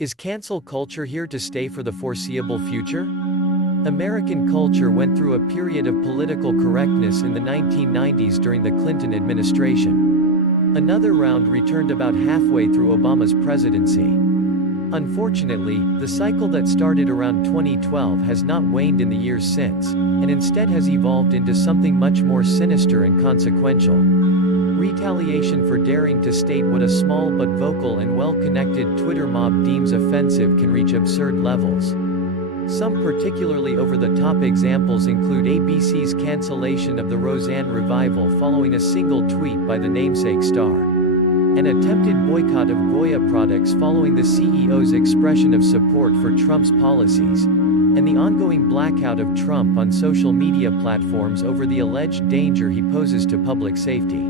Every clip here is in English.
Is cancel culture here to stay for the foreseeable future? American culture went through a period of political correctness in the 1990s during the Clinton administration. Another round returned about halfway through Obama's presidency. Unfortunately, the cycle that started around 2012 has not waned in the years since, and instead has evolved into something much more sinister and consequential. Retaliation for daring to state what a small but vocal and well-connected Twitter mob deems offensive can reach absurd levels. Some particularly over-the-top examples include ABC's cancellation of the Roseanne revival following a single tweet by the namesake star, an attempted boycott of Goya products following the CEO's expression of support for Trump's policies, and the ongoing blackout of Trump on social media platforms over the alleged danger he poses to public safety.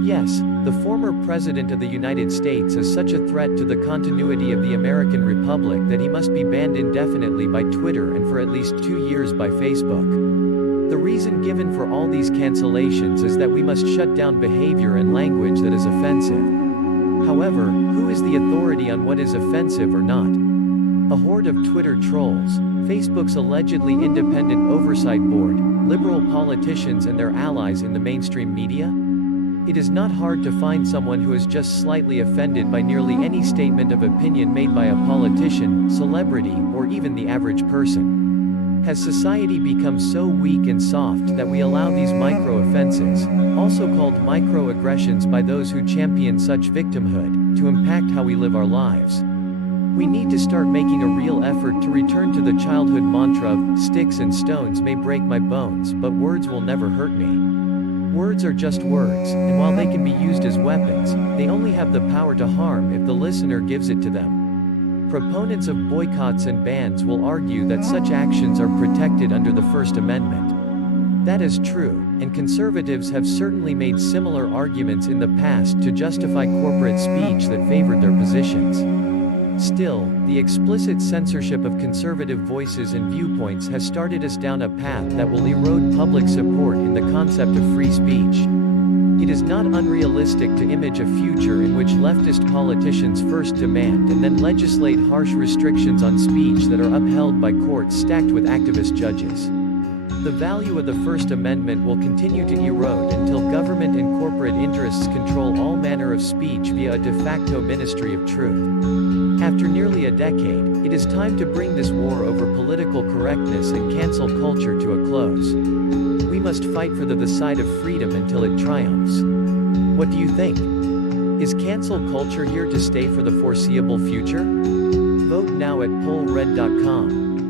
Yes, the former President of the United States is such a threat to the continuity of the American Republic that he must be banned indefinitely by Twitter and for at least 2 years by Facebook. The reason given for all these cancellations is that we must shut down behavior and language that is offensive. However, who is the authority on what is offensive or not? A horde of Twitter trolls, Facebook's allegedly independent oversight board, liberal politicians and their allies in the mainstream media? It is not hard to find someone who is just slightly offended by nearly any statement of opinion made by a politician, celebrity, or even the average person. Has society become so weak and soft that we allow these micro-offenses, also called microaggressions by those who champion such victimhood, to impact how we live our lives? We need to start making a real effort to return to the childhood mantra of, "Sticks and stones may break my bones, but words will never hurt me." Words are just words, and while they can be used as weapons, they only have the power to harm if the listener gives it to them. Proponents of boycotts and bans will argue that such actions are protected under the First Amendment. That is true, and conservatives have certainly made similar arguments in the past to justify corporate speech that favored their positions. Still, the explicit censorship of conservative voices and viewpoints has started us down a path that will erode public support in the concept of free speech. It is not unrealistic to imagine a future in which leftist politicians first demand and then legislate harsh restrictions on speech that are upheld by courts stacked with activist judges. The value of the First Amendment will continue to erode until government and corporate interests control all manner of speech via a de facto Ministry of Truth. After nearly a decade, it is time to bring this war over political correctness and cancel culture to a close. We must fight for the side of freedom until it triumphs. What do you think? Is cancel culture here to stay for the foreseeable future? Vote now at pollred.com.